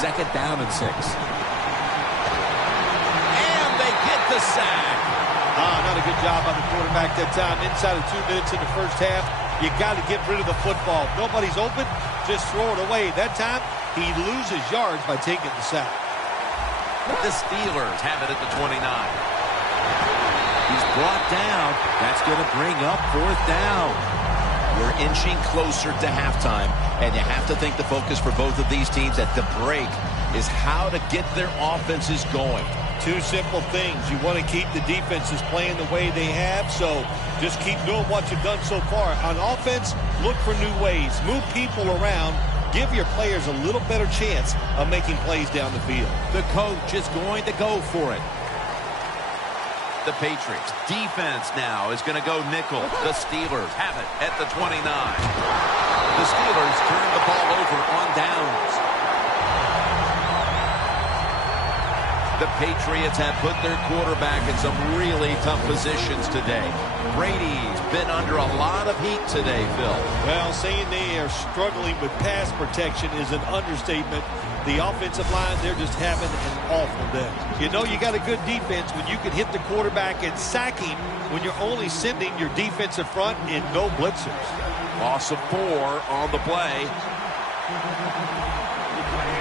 2nd down and 6. And they get the sack. Not a good job by the quarterback that time. Inside of 2 minutes in the first half, you got to get rid of the football. Nobody's open, just throw it away. That time, he loses yards by taking the sack. The Steelers have it at the 29. He's brought down. That's going to bring up 4th down. We're inching closer to halftime, and you have to think the focus for both of these teams at the break is how to get their offenses going. 2 simple things. You want to keep the defenses playing the way they have, so just keep doing what you've done so far. On offense, look for new ways. Move people around. Give your players a little better chance of making plays down the field. The coach is going to go for it. The Patriots defense now is going to go nickel. The Steelers have it at the 29. The Steelers turn the ball over on downs. The Patriots have put their quarterback in some really tough positions today. Brady's been under a lot of heat today, Phil. Well, saying they are struggling with pass protection is an understatement. The offensive line, they're just having an awful day. You know you got a good defense when you can hit the quarterback and sack him when you're only sending your defensive front in no blitzers. Loss of 4 on the play.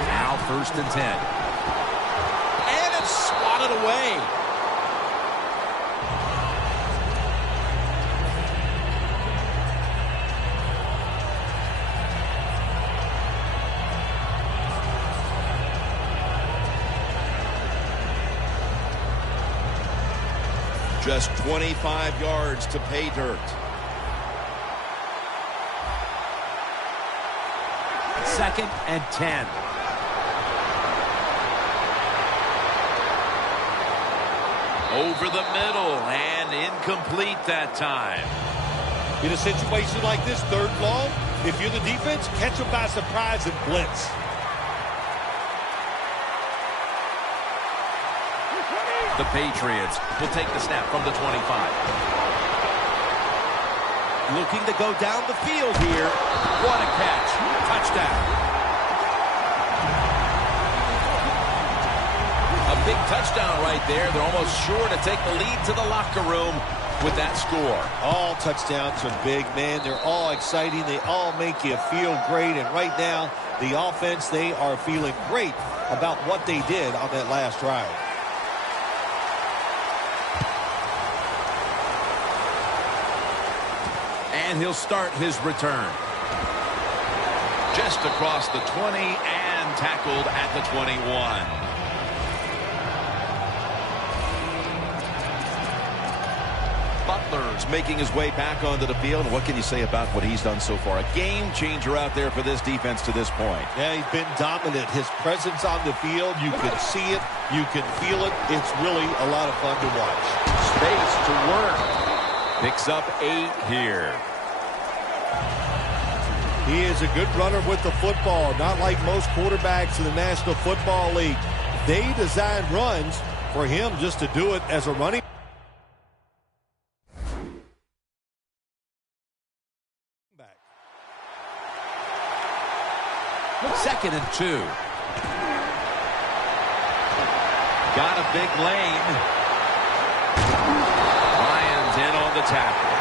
Now 1st and 10. And it's swatted away. Just 25 yards to pay dirt. 2nd and 10. Over the middle and incomplete that time. In a situation like this, 3rd and long, if you're the defense, catch them by surprise and blitz. The Patriots will take the snap from the 25. Looking to go down the field here. What a catch. Touchdown. A big touchdown right there. They're almost sure to take the lead to the locker room with that score. All touchdowns are big, man. They're all exciting. They all make you feel great. And right now, the offense, they are feeling great about what they did on that last drive. And he'll start his return. Just across the 20 and tackled at the 21. Butler's making his way back onto the field. What can you say about what he's done so far? A game changer out there for this defense to this point. Yeah, he's been dominant. His presence on the field, you can see it, you can feel it. It's really a lot of fun to watch. Space to work. Picks up 8 here. He is a good runner with the football, not like most quarterbacks in the National Football League. They design runs for him just to do it as a running back. 2nd and 2. Got a big lane. Lions in on the tackle.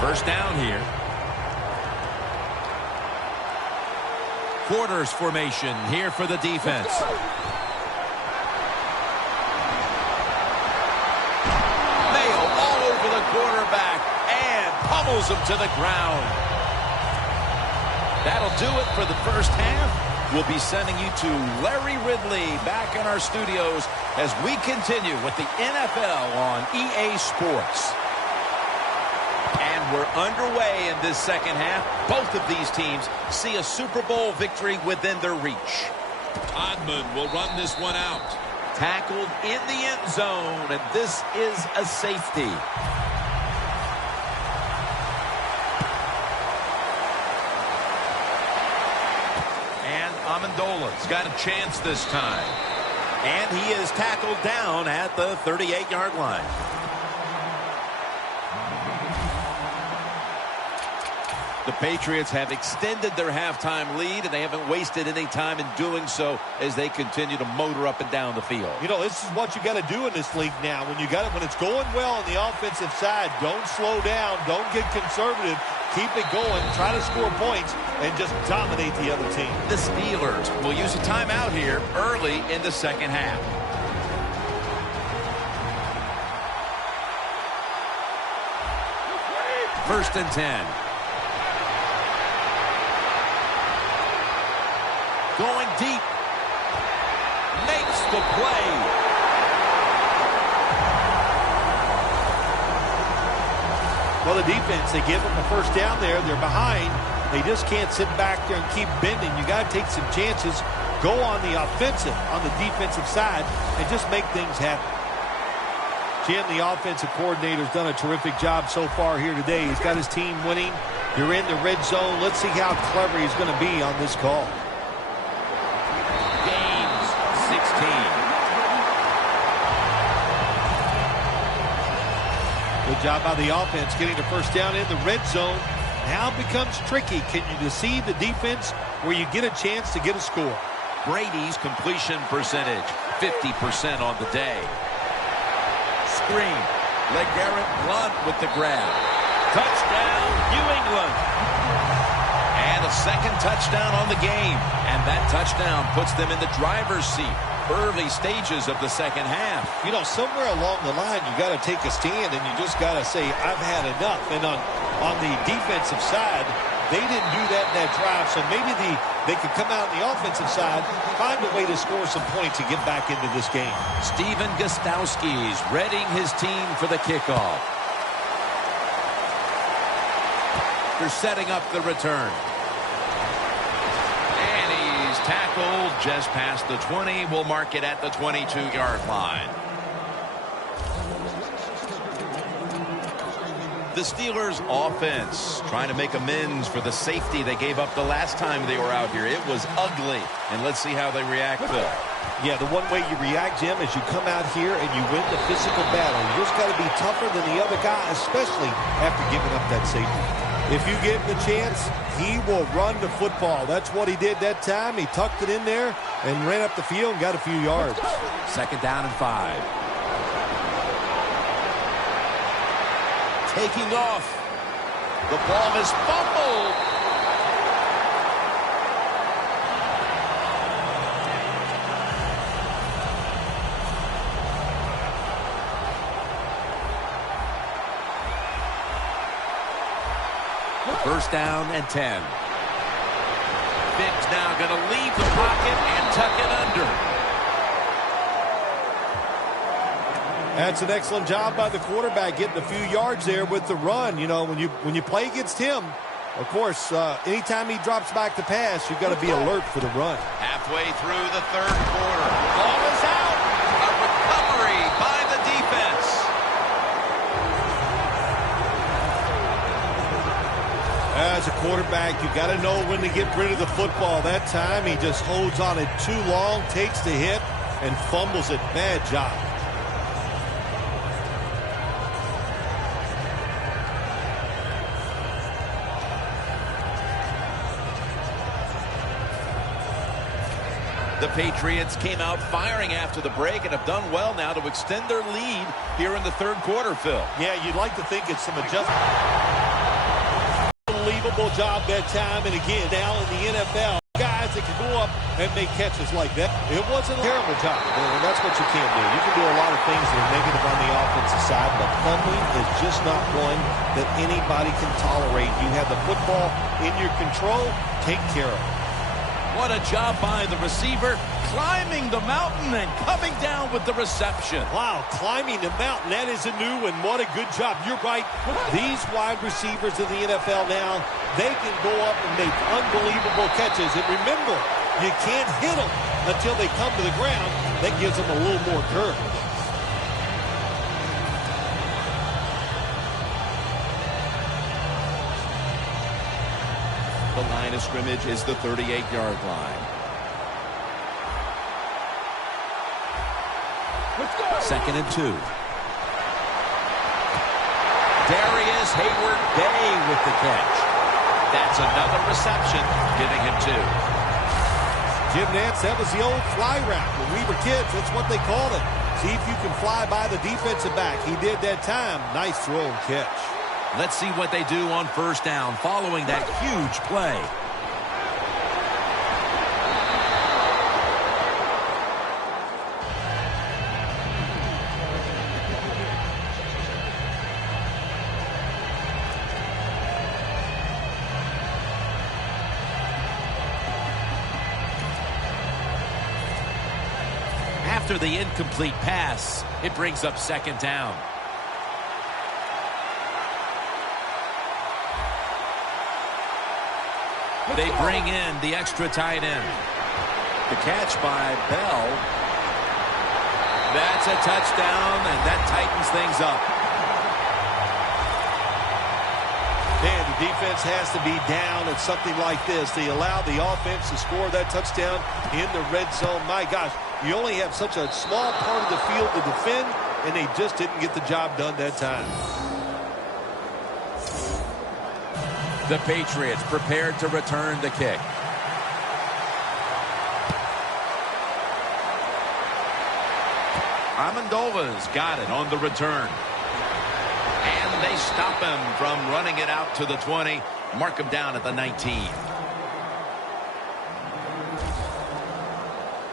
First down here. Quarters formation here for the defense. Mayo all over the quarterback and pummels him to the ground. That'll do it for the first half. We'll be sending you to Larry Ridley back in our studios as we continue with the NFL on EA Sports. And we're underway in this second half. Both of these teams see a Super Bowl victory within their reach. Hodman will run this one out. Tackled in the end zone, and this is a safety. And Amendola's got a chance this time. And he is tackled down at the 38-yard line. The Patriots have extended their halftime lead, and they haven't wasted any time in doing so as they continue to motor up and down the field. You know, this is what you got to do in this league now. When it's going well on the offensive side, don't slow down, don't get conservative, keep it going, try to score points, and just dominate the other team. The Steelers will use a timeout here early in the second half. First and 10. Going deep. Makes the play. Well, the defense, they give them a first down there. They're behind. They just can't sit back there and keep bending. You got to take some chances. Go on the offensive, on the defensive side, and just make things happen. Jim, the offensive coordinator, has done a terrific job so far here today. He's got his team winning. You're in the red zone. Let's see how clever he's going to be on this call. Gains 16. Good job by the offense getting the first down in the red zone. Now it becomes tricky. Can you deceive the defense where you get a chance to get a score? Brady's completion percentage, 50% on the day. Screen. LeGarrette Blount with the grab. Touchdown, New England. And a second touchdown on the game. And that touchdown puts them in the driver's seat. Early stages of the second half. You know, somewhere along the line, you got to take a stand and you just got to say, I've had enough. And on the defensive side, they didn't do that in that drive. So maybe they could come out on the offensive side, find a way to score some points and get back into this game. Steven Gostkowski's readying his team for the kickoff. They're setting up the return. And he's tackled just past the 20. We'll mark it at the 22-yard line. The Steelers offense trying to make amends for the safety they gave up the last time they were out here. It was ugly. And let's see how they react, Phil. Yeah, the one way you react, Jim, is you come out here and you win the physical battle. You just got to be tougher than the other guy, especially after giving up that safety. If you give him the chance, he will run the football. That's what he did that time. He tucked it in there and ran up the field and got a few yards. Second down and 5. Taking off. The ball is fumbled. First down and 10. Fick's now going to leave the pocket and tuck it under. That's an excellent job by the quarterback, getting a few yards there with the run. You know, when you play against him, of course, anytime he drops back to pass, you've got to be alert for the run. Halfway through the third quarter. Ball is out. A recovery by the defense. As a quarterback, you got to know when to get rid of the football. That time, he just holds on it too long, takes the hit, and fumbles it. Bad job. The Patriots came out firing after the break and have done well now to extend their lead here in the third quarter, Phil. Yeah, you'd like to think it's some adjustment. Unbelievable job that time. And again, now in the NFL, guys that can go up and make catches like that. It wasn't a terrible job. And that's what you can't do. You can do a lot of things that are negative on the offensive side, but fumbling is just not one that anybody can tolerate. You have the football in your control. Take care of it. What a job by the receiver, climbing the mountain and coming down with the reception. Wow, climbing the mountain, that is a new one. What a good job. You're right. These wide receivers in the NFL now, they can go up and make unbelievable catches. And remember, you can't hit them until they come to the ground. That gives them a little more curve. The line of scrimmage is the 38-yard line. 2nd and 2. Darius Hayward-Bay with the catch. That's another reception, giving him 2. Jim Nantz, that was the old fly route. When we were kids, that's what they called it. See if you can fly by the defensive back. He did that time. Nice throw and catch. Let's see what they do on 1st down following that huge play. After the incomplete pass, it brings up 2nd down. They bring in the extra tight end. The catch by Bell. That's a touchdown, and that tightens things up. Man, the defense has to be down at something like this. They allow the offense to score that touchdown in the red zone. My gosh, you only have such a small part of the field to defend, and they just didn't get the job done that time. The Patriots prepared to return the kick. Amendova's got it on the return. And they stop him from running it out to the 20. Mark him down at the 19.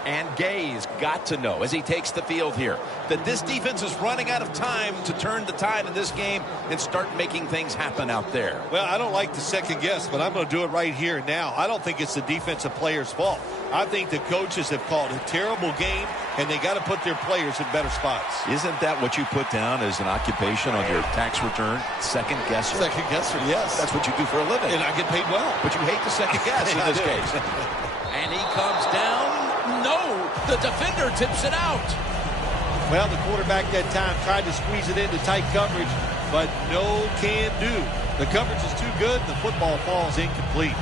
And Gay's got to know, as he takes the field here, that this defense is running out of time to turn the tide in this game and start making things happen out there. Well, I don't like to second guess, but I'm going to do it right here and now. I don't think it's the defensive player's fault. I think the coaches have called a terrible game, and they got to put their players in better spots. Isn't that what you put down as an occupation on your tax return? Second guesser? Second guesser, yes. That's what you do for a living. And I get paid well. But you hate the second guess in this case. And he comes down. No, the defender tips it out. Well, the quarterback that time tried to squeeze it into tight coverage, but no can do. The coverage is too good, and the football falls incomplete.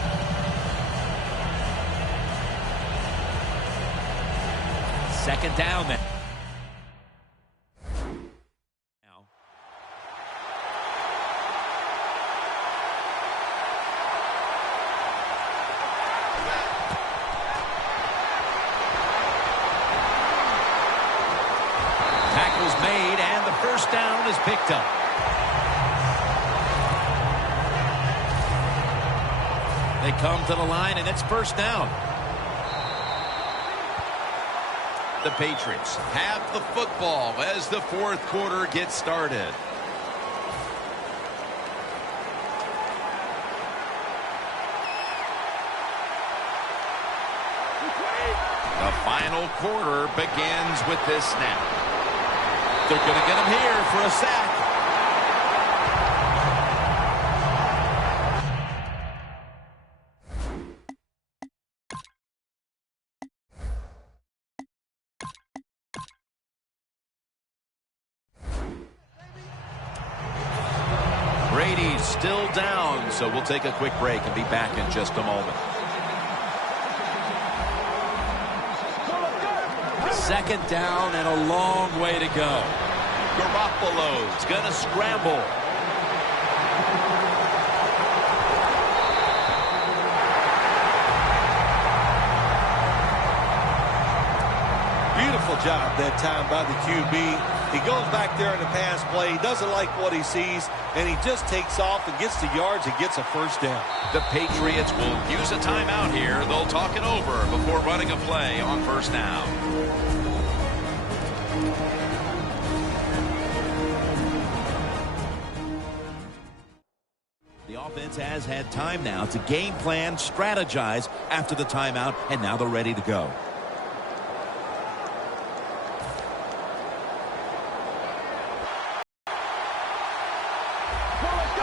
Second down then. Tackle's made, and the 1st down is picked up. They come to the line, and it's 1st down. The Patriots have the football as the 4th quarter gets started. The final quarter begins with this snap. They're going to get him here for a sack. Brady's still down, so we'll take a quick break and be back in just a moment. 2nd down and a long way to go. Garoppolo's going to scramble. Beautiful job that time by the QB. He goes back there in the pass play, doesn't like what he sees, and he just takes off and gets the yards and gets a 1st down. The Patriots will use a timeout here. They'll talk it over before running a play on 1st down. The offense has had time now to game plan, strategize after the timeout, and now they're ready to go.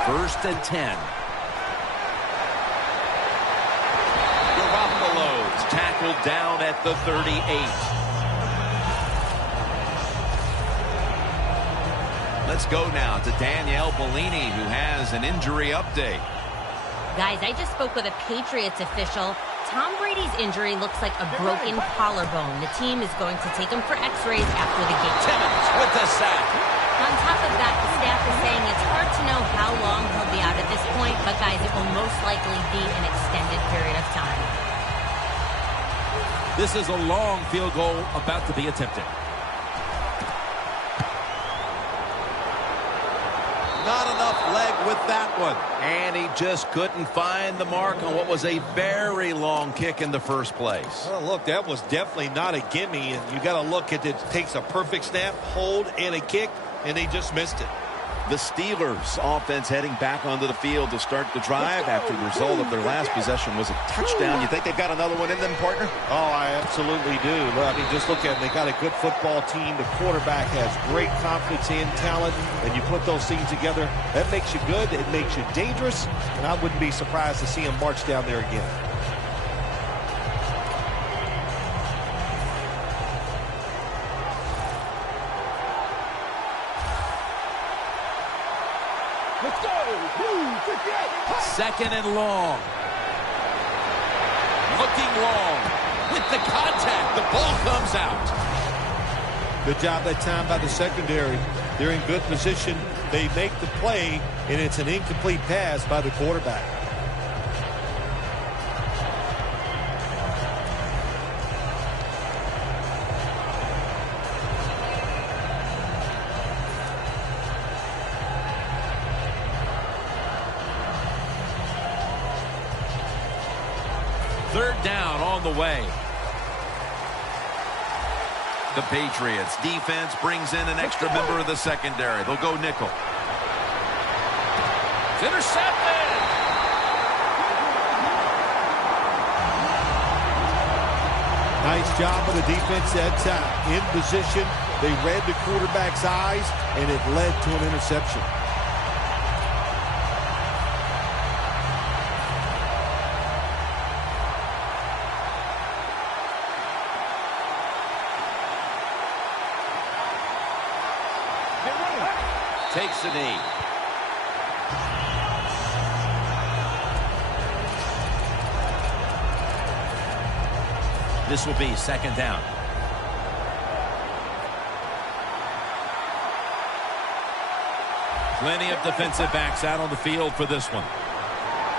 First and 10. Garoppolo's tackled down at the 38. Let's go now to Danielle Bellini, who has an injury update. Guys, I just spoke with a Patriots official. Tom Brady's injury looks like a broken collarbone. The team is going to take him for x-rays after the game. Timmons with the sack. On top of that, the staff is saying it's hard to know how long he'll be out at this point, but guys, it will most likely be an extended period of time. This is a long field goal about to be attempted. Not enough leg with that one. And he just couldn't find the mark on what was a very long kick in the first place. Well, look, that was definitely not a gimme, and you got to look at it. It takes a perfect snap, hold, and a kick, and he just missed it. The Steelers offense heading back onto the field to start the drive after the result of their last possession was a touchdown. You think they've got another one in them, partner? Oh, I absolutely do. I mean, just look at them. They got a good football team. The quarterback has great confidence and talent, and you put those things together, that makes you good. It makes you dangerous, and I wouldn't be surprised to see him march down there again. Second and long. Looking long. With the contact, the ball comes out. Good job that time by the secondary. They're in good position. They make the play, and it's an incomplete pass by the quarterback. Third down on the way. The Patriots defense brings in an extra member of the secondary. They'll go nickel. It's intercepted. Nice job of the defense that time. In position, they read the quarterback's eyes, and it led to an interception. Takes the knee. This will be second down. Plenty of defensive backs out on the field for this one.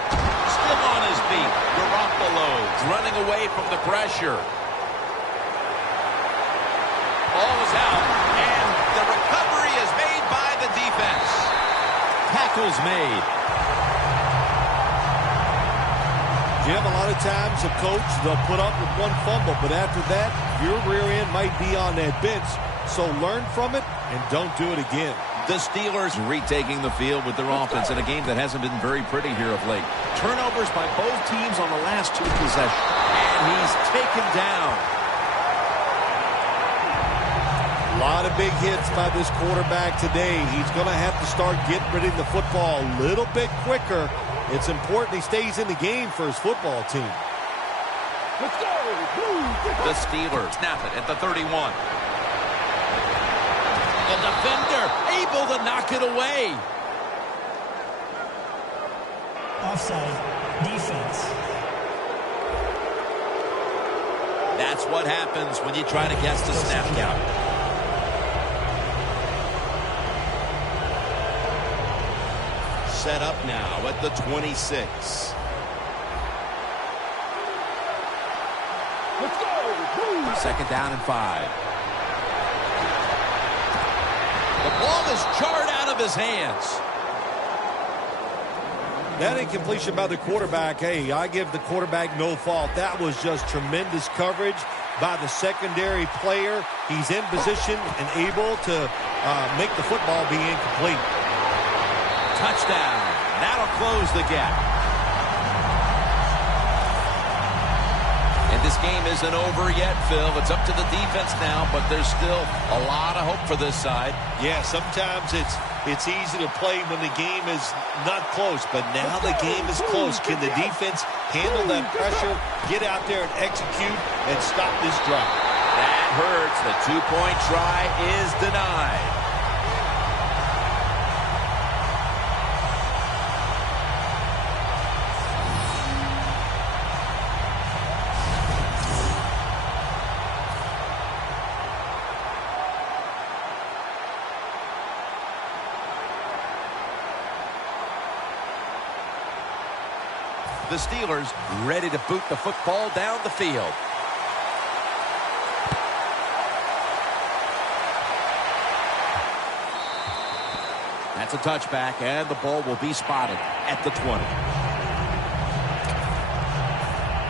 Still on his feet. Garoppolo's running away from the pressure. Ball is out, and the recovery is made by the defense. Tackles made. Jim, a lot of times a coach, they'll put up with one fumble, but after that, your rear end might be on that bench. So learn from it and don't do it again. The Steelers retaking the field with their offense in a game that hasn't been very pretty here of late. Turnovers by both teams on the last two possessions. And he's taken down. A lot of big hits by this quarterback today. He's going to have to start getting rid of the football a little bit quicker. It's important he stays in the game for his football team. Let's go. The Steelers snap it at the 31. The defender able to knock it away. Offside. Defense. That's what happens when you try to guess the snap count. Set up now at the 26. Let's go. Second down and 5. The ball is jarred out of his hands. That incompletion by the quarterback, hey, I give the quarterback no fault. That was just tremendous coverage by the secondary player. He's in position and able to make the football be incomplete. Touchdown. That'll close the gap. And this game isn't over yet, Phil. It's up to the defense now, but there's still a lot of hope for this side. Yeah, sometimes it's easy to play when the game is not close, but now the game is close. Can the defense handle that pressure, get out there and execute, and stop this drive? That hurts. The two-point try is denied. The Steelers ready to boot the football down the field. That's a touchback, and the ball will be spotted at the 20.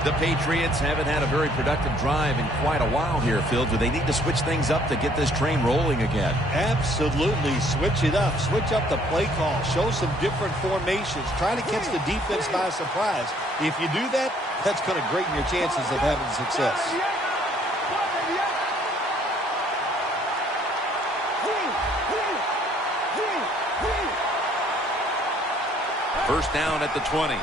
The Patriots haven't had a very productive drive in quite a while here, Phil. Do they need to switch things up to get this train rolling again? Absolutely. Switch it up. Switch up the play call. Show some different formations. Try to catch the defense by surprise. If you do that, that's going to greaten your chances of having success. First down at the 20.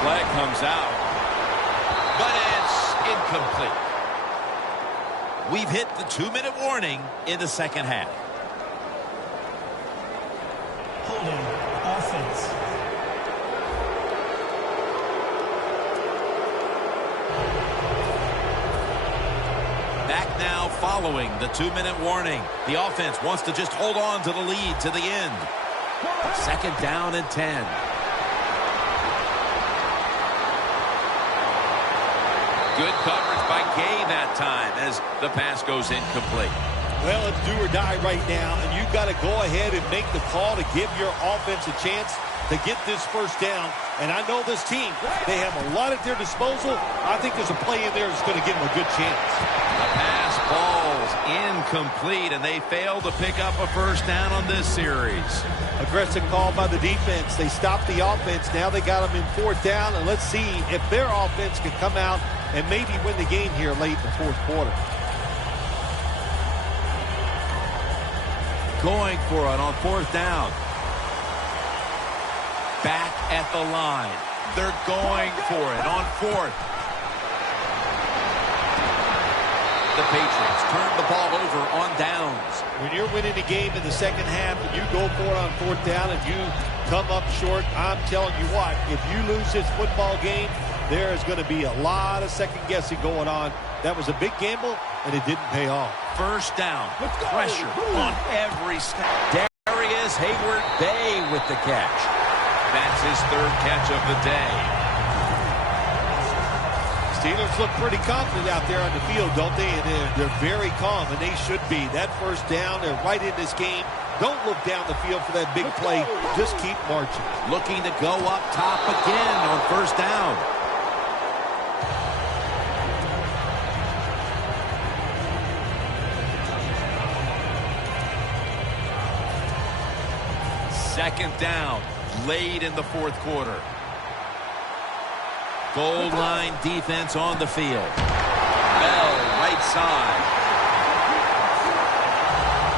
Flag comes out, but it's incomplete. We've hit the 2-minute warning in the second half. Holding offense. Back now following the 2-minute warning. The offense wants to just hold on to the lead to the end. Second down and 10. Good coverage by Gay that time as the pass goes incomplete. Well, it's do or die right now, and you've got to go ahead and make the call to give your offense a chance to get this first down. And I know this team, they have a lot at their disposal. I think there's a play in there that's going to give them a good chance. The pass falls incomplete, and they fail to pick up a first down on this series. Aggressive call by the defense. They stopped the offense. Now they got them in fourth down, and let's see if their offense can come out and maybe win the game here late in the fourth quarter. Going for it on fourth down. Back at the line. They're going for it on fourth. The Patriots turn the ball over on downs. When you're winning a game in the second half and you go for it on fourth down and you come up short, I'm telling you what, if you lose this football game, there is going to be a lot of second-guessing going on. That was a big gamble, and it didn't pay off. First down. Pressure on every snap. Darius Hayward-Bay with the catch. That's his third catch of the day. Steelers look pretty confident out there on the field, don't they? And they're very calm, and they should be. That first down, they're right in this game. Don't look down the field for that big play. Just keep marching. Looking to go up top again on first down. Second down, late in the fourth quarter. Goal line defense on the field. Bell, right side.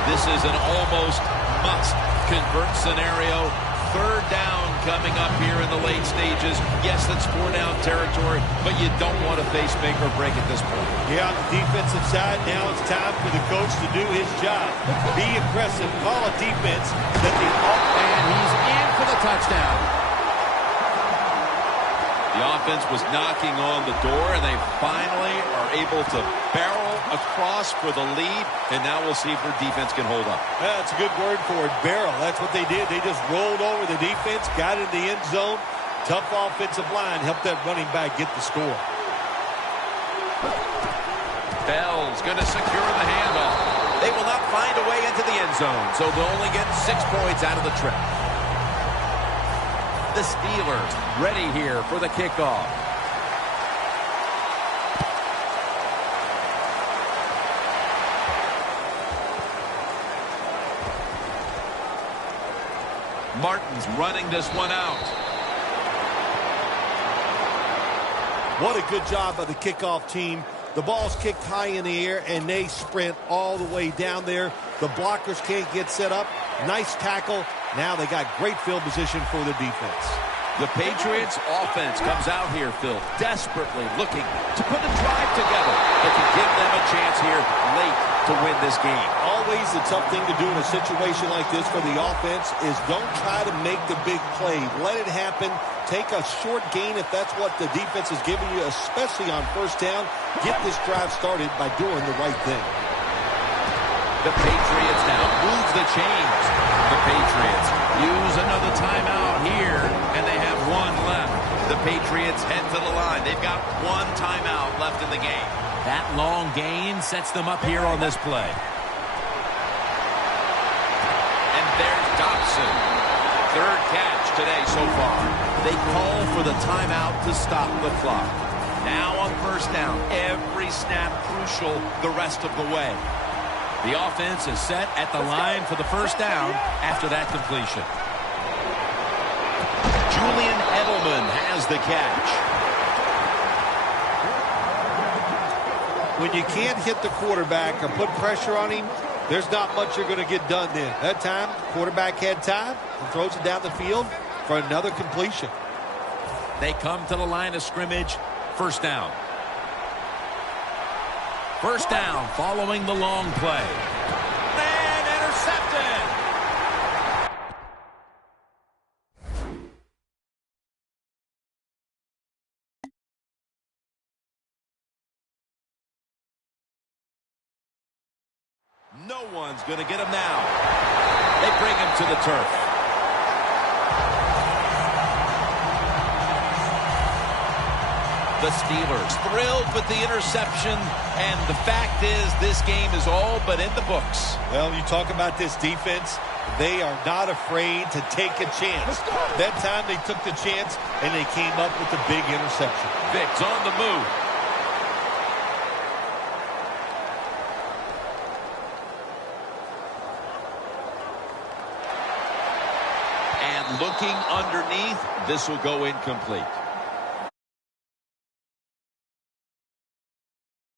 This is an almost must-convert scenario. Third down coming up here in the late stages. Yes, that's 4-down territory, but you don't want to face make or break at this point. Yeah, on the defensive side, now it's time for the coach to do his job. Be aggressive, call a defense that the and he's in for the touchdown. The offense was knocking on the door, and they finally are able to barrel across for the lead, and now we'll see if their defense can hold up. That's a good word for it, barrel. That's what they did. They just rolled over the defense, got in the end zone. Tough offensive line helped that running back get the score. Bell's going to secure the handoff. They will not find a way into the end zone, so they'll only get 6 points out of the trip. The Steelers ready here for the kickoff. Martin's running this one out. What a good job by the kickoff team. The ball's kicked high in the air, and they sprint all the way down there. The blockers can't get set up. Nice tackle. Now they got great field position for the defense. The Patriots offense comes out here, Phil, desperately looking to put a drive together that can give them a chance here late to win this game. Always the tough thing to do in a situation like this for the offense is don't try to make the big play. Let it happen. Take a short gain if that's what the defense is giving you, especially on first down. Get this drive started by doing the right thing. The Patriots now move the chains. The Patriots use another timeout here, and they have one left. The Patriots head to the line. They've got one timeout left in the game. That long gain sets them up here on this play. And there's Dobson. Third catch today so far. They call for the timeout to stop the clock. Now on first down, every snap crucial the rest of the way. The offense is set at the line for the first down after that completion. Julian Edelman has the catch. When you can't hit the quarterback or put pressure on him, there's not much you're going to get done then. That time, quarterback had time and throws it down the field for another completion. They come to the line of scrimmage. First down. First down following the long play. And intercepted. No one's going to get him now. They bring him to the turf. The Steelers thrilled with the interception, and the fact is this game is all but in the books. Well, you talk about this defense, they are not afraid to take a chance. That time they took the chance, and they came up with the big interception. Vic's on the move. And looking underneath, this will go incomplete.